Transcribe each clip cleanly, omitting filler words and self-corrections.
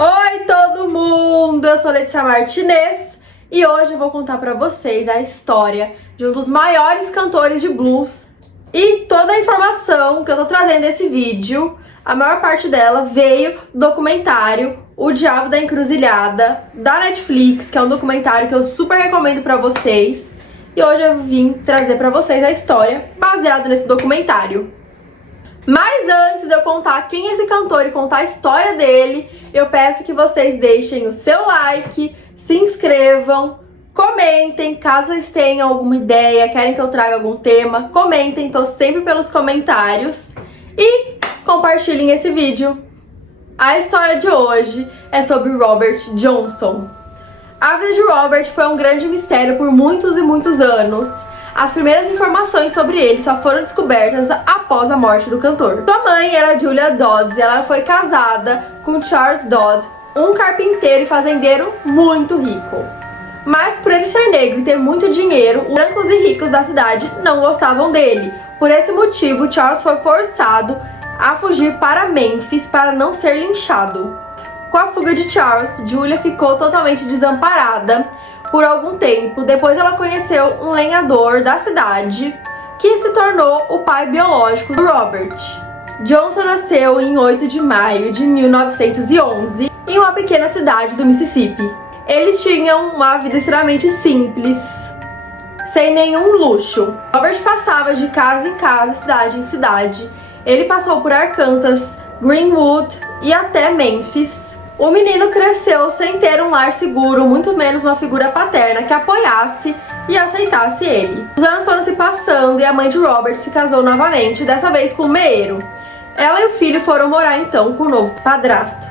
Oi todo mundo, eu sou Letícia Martinez e hoje eu vou contar pra vocês a história de um dos maiores cantores de blues. E toda a informação que eu tô trazendo nesse vídeo, a maior parte dela veio do documentário O Diabo da Encruzilhada, da Netflix, que é um documentário que eu super recomendo pra vocês. E hoje eu vim trazer pra vocês a história baseada nesse documentário. Mas antes de eu contar quem é esse cantor e contar a história dele, eu peço que vocês deixem o seu like, se inscrevam, comentem, caso vocês tenham alguma ideia, querem que eu traga algum tema, comentem, tô sempre pelos comentários e compartilhem esse vídeo. A história de hoje é sobre Robert Johnson. A vida de Robert foi um grande mistério por muitos e muitos anos. As primeiras informações sobre ele só foram descobertas após a morte do cantor. Sua mãe era Julia Dodds e ela foi casada com Charles Dodd, um carpinteiro e fazendeiro muito rico. Mas por ele ser negro e ter muito dinheiro, os brancos e ricos da cidade não gostavam dele. Por esse motivo, Charles foi forçado a fugir para Memphis para não ser linchado. Com a fuga de Charles, Julia ficou totalmente desamparada por algum tempo. Depois ela conheceu um lenhador da cidade que se tornou o pai biológico do Robert. Johnson nasceu em 8 de maio de 1911 em uma pequena cidade do Mississippi. Eles tinham uma vida extremamente simples, sem nenhum luxo. Robert passava de casa em casa, cidade em cidade. Ele passou por Arkansas, Greenwood e até Memphis. O menino cresceu sem ter um lar seguro, muito menos uma figura paterna que apoiasse e aceitasse ele. Os anos foram se passando e a mãe de Robert se casou novamente, dessa vez com um meeiro. Ela e o filho foram morar então com o novo padrasto.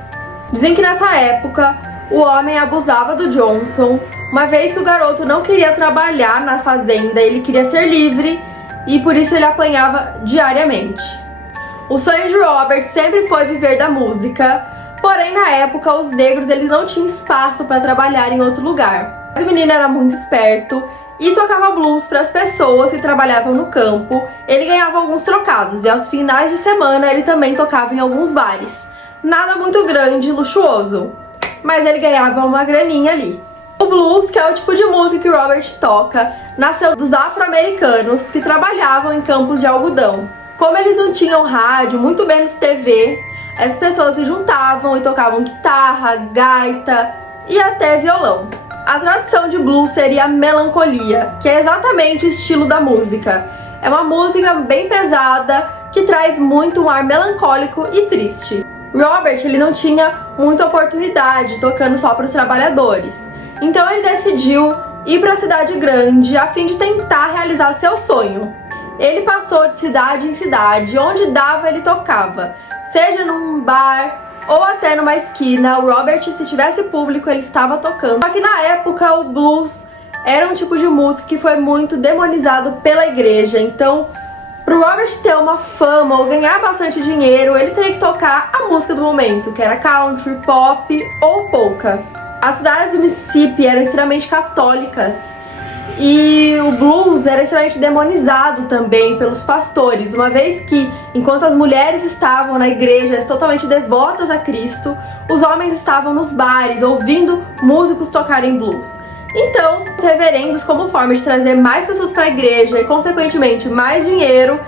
Dizem que nessa época o homem abusava do Johnson, uma vez que o garoto não queria trabalhar na fazenda, ele queria ser livre e por isso ele apanhava diariamente. O sonho de Robert sempre foi viver da música. Porém, na época, os negros eles não tinham espaço para trabalhar em outro lugar. Mas o menino era muito esperto e tocava blues para as pessoas que trabalhavam no campo. Ele ganhava alguns trocados e aos finais de semana ele também tocava em alguns bares. Nada muito grande e luxuoso, mas ele ganhava uma graninha ali. O blues, que é o tipo de música que Robert toca, nasceu dos afro-americanos que trabalhavam em campos de algodão. Como eles não tinham rádio, muito menos TV, as pessoas se juntavam e tocavam guitarra, gaita e até violão. A tradição de blues seria a melancolia, que é exatamente o estilo da música. É uma música bem pesada que traz muito um ar melancólico e triste. Robert ele não tinha muita oportunidade tocando só para os trabalhadores. Então ele decidiu ir para a cidade grande a fim de tentar realizar seu sonho. Ele passou de cidade em cidade, onde dava ele tocava. Seja num bar ou até numa esquina, o Robert, se tivesse público, ele estava tocando. Só que na época o blues era um tipo de música que foi muito demonizado pela igreja. Então, para o Robert ter uma fama ou ganhar bastante dinheiro, ele teria que tocar a música do momento, que era country, pop ou polka. As cidades do Mississippi eram extremamente católicas. E o blues era extremamente demonizado também pelos pastores, uma vez que, enquanto as mulheres estavam na igreja totalmente devotas a Cristo, os homens estavam nos bares, ouvindo músicos tocarem blues. Então, os reverendos, como forma de trazer mais pessoas para a igreja e, consequentemente, mais dinheiro,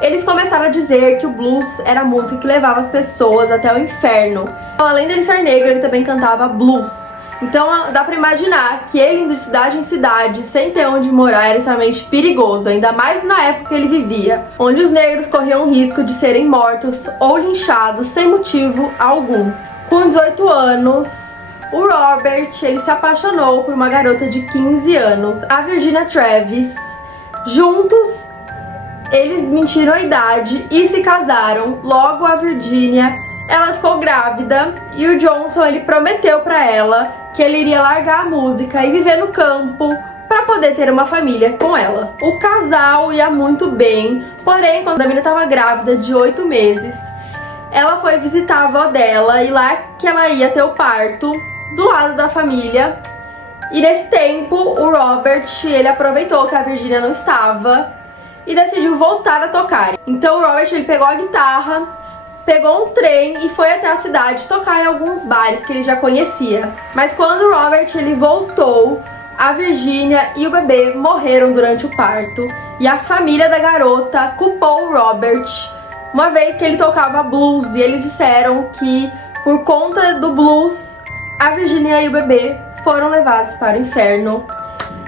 eles começaram a dizer que o blues era a música que levava as pessoas até o inferno. Então, além dele ser negro, ele também cantava blues. Então dá pra imaginar que ele indo de cidade em cidade, sem ter onde morar, era extremamente perigoso, ainda mais na época que ele vivia, onde os negros corriam o risco de serem mortos ou linchados sem motivo algum. Com 18 anos, o Robert ele se apaixonou por uma garota de 15 anos, a Virginia Travis. Juntos, eles mentiram a idade e se casaram. Logo a Virginia, ela ficou grávida e o Johnson ele prometeu pra ela que ele iria largar a música e viver no campo para poder ter uma família com ela. O casal ia muito bem, porém quando a menina estava grávida de 8 meses, ela foi visitar a avó dela e lá que ela ia ter o parto do lado da família. E nesse tempo o Robert ele aproveitou que a Virginia não estava e decidiu voltar a tocar. Então o Robert ele pegou a guitarra, pegou um trem e foi até a cidade tocar em alguns bares que ele já conhecia. Mas quando o Robert ele voltou, a Virginia e o bebê morreram durante o parto e a família da garota culpou o Robert, uma vez que ele tocava blues, e eles disseram que por conta do blues, a Virginia e o bebê foram levados para o inferno.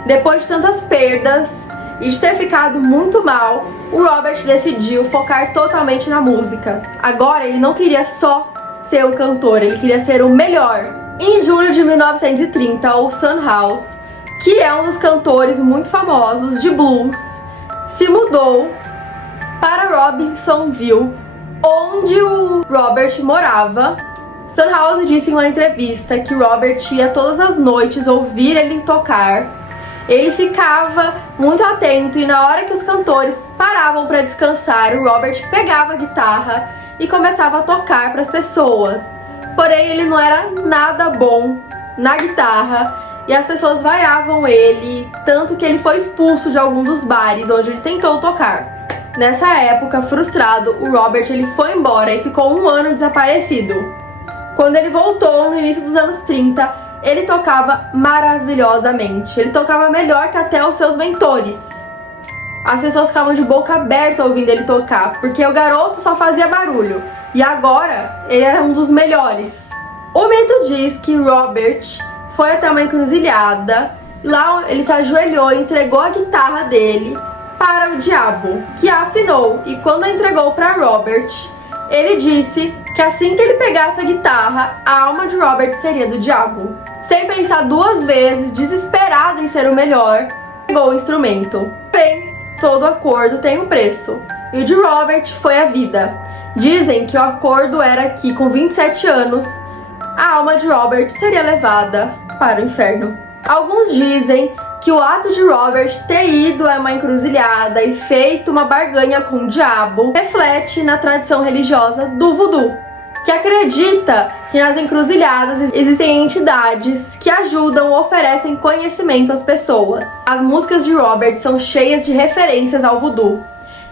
Depois de tantas perdas e de ter ficado muito mal, o Robert decidiu focar totalmente na música. Agora ele não queria só ser um cantor, ele queria ser o melhor. Em julho de 1930, o Son House, que é um dos cantores muito famosos de blues, se mudou para Robinsonville, onde o Robert morava. Son House disse em uma entrevista que Robert ia todas as noites ouvir ele tocar. Ele ficava muito atento e na hora que os cantores paravam para descansar, o Robert pegava a guitarra e começava a tocar para as pessoas. Porém, ele não era nada bom na guitarra e as pessoas vaiavam ele, tanto que ele foi expulso de algum dos bares onde ele tentou tocar. Nessa época, frustrado, o Robert ele foi embora e ficou um ano desaparecido. Quando ele voltou, no início dos anos 30, ele tocava maravilhosamente. Ele tocava melhor que até os seus mentores. As pessoas ficavam de boca aberta ouvindo ele tocar, porque o garoto só fazia barulho. E agora, ele era um dos melhores. O mito diz que Robert foi até uma encruzilhada. Lá ele se ajoelhou e entregou a guitarra dele para o diabo, que a afinou. E quando a entregou para Robert, ele disse que assim que ele pegasse a guitarra, a alma de Robert seria do diabo. Sem pensar duas vezes, desesperado em ser o melhor, pegou o instrumento. Porém, todo acordo tem um preço, e o de Robert foi a vida. Dizem que o acordo era que, com 27 anos, a alma de Robert seria levada para o inferno. Alguns dizem que o ato de Robert ter ido a uma encruzilhada e feito uma barganha com o diabo reflete na tradição religiosa do voodoo, que acredita que nas encruzilhadas existem entidades que ajudam ou oferecem conhecimento às pessoas. As músicas de Robert são cheias de referências ao voodoo,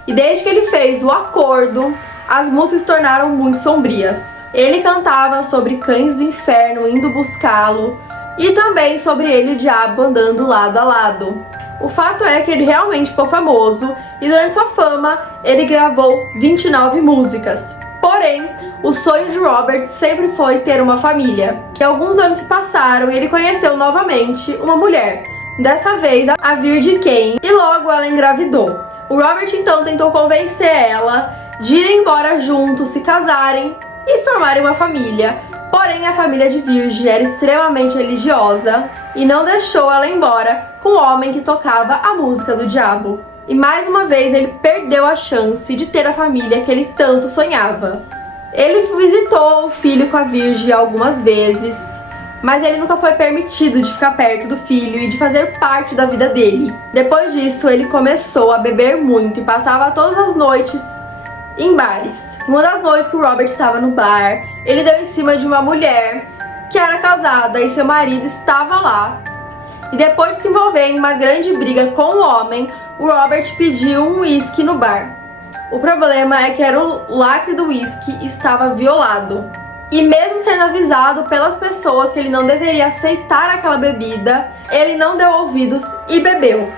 e desde que ele fez o acordo, as músicas se tornaram muito sombrias. Ele cantava sobre cães do inferno indo buscá-lo, e também sobre ele e o diabo andando lado a lado. O fato é que ele realmente ficou famoso, e durante sua fama, ele gravou 29 músicas. Porém, o sonho de Robert sempre foi ter uma família. E alguns anos se passaram e ele conheceu novamente uma mulher, dessa vez a Virgin Kane, e logo ela engravidou. O Robert então tentou convencer ela de ir embora juntos, se casarem e formarem uma família. Porém, a família de Virgin era extremamente religiosa e não deixou ela embora com o homem que tocava a música do diabo. E mais uma vez ele perdeu a chance de ter a família que ele tanto sonhava. Ele visitou o filho com a Virgin algumas vezes, mas ele nunca foi permitido de ficar perto do filho e de fazer parte da vida dele. Depois disso, ele começou a beber muito e passava todas as noites em bares. Uma das noites que o Robert estava no bar, ele deu em cima de uma mulher que era casada e seu marido estava lá. E depois de se envolver em uma grande briga com o homem, o Robert pediu um uísque no bar. O problema é que era o lacre do uísque estava violado. E mesmo sendo avisado pelas pessoas que ele não deveria aceitar aquela bebida, ele não deu ouvidos e bebeu.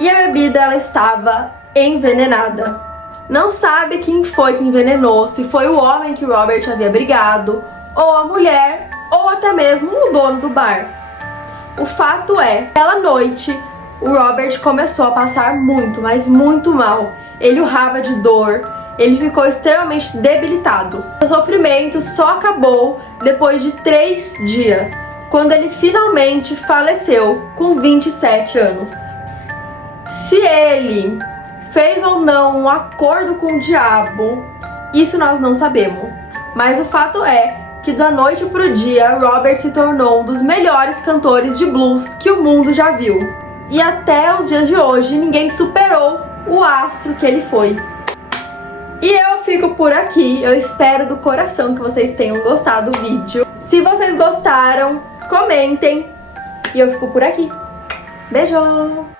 E a bebida ela estava envenenada. Não sabe quem foi que envenenou, se foi o homem que o Robert havia brigado, ou a mulher, ou até mesmo o dono do bar. O fato é, aquela noite, o Robert começou a passar muito, mas muito mal. Ele urrava de dor, ele ficou extremamente debilitado. O sofrimento só acabou depois de 3 dias, quando ele finalmente faleceu com 27 anos. Se ele fez ou não um acordo com o diabo, isso nós não sabemos. Mas o fato é que da noite pro dia, Robert se tornou um dos melhores cantores de blues que o mundo já viu. E até os dias de hoje, ninguém superou o astro que ele foi. E eu fico por aqui. Eu espero do coração que vocês tenham gostado do vídeo. Se vocês gostaram, comentem. E eu fico por aqui. Beijo!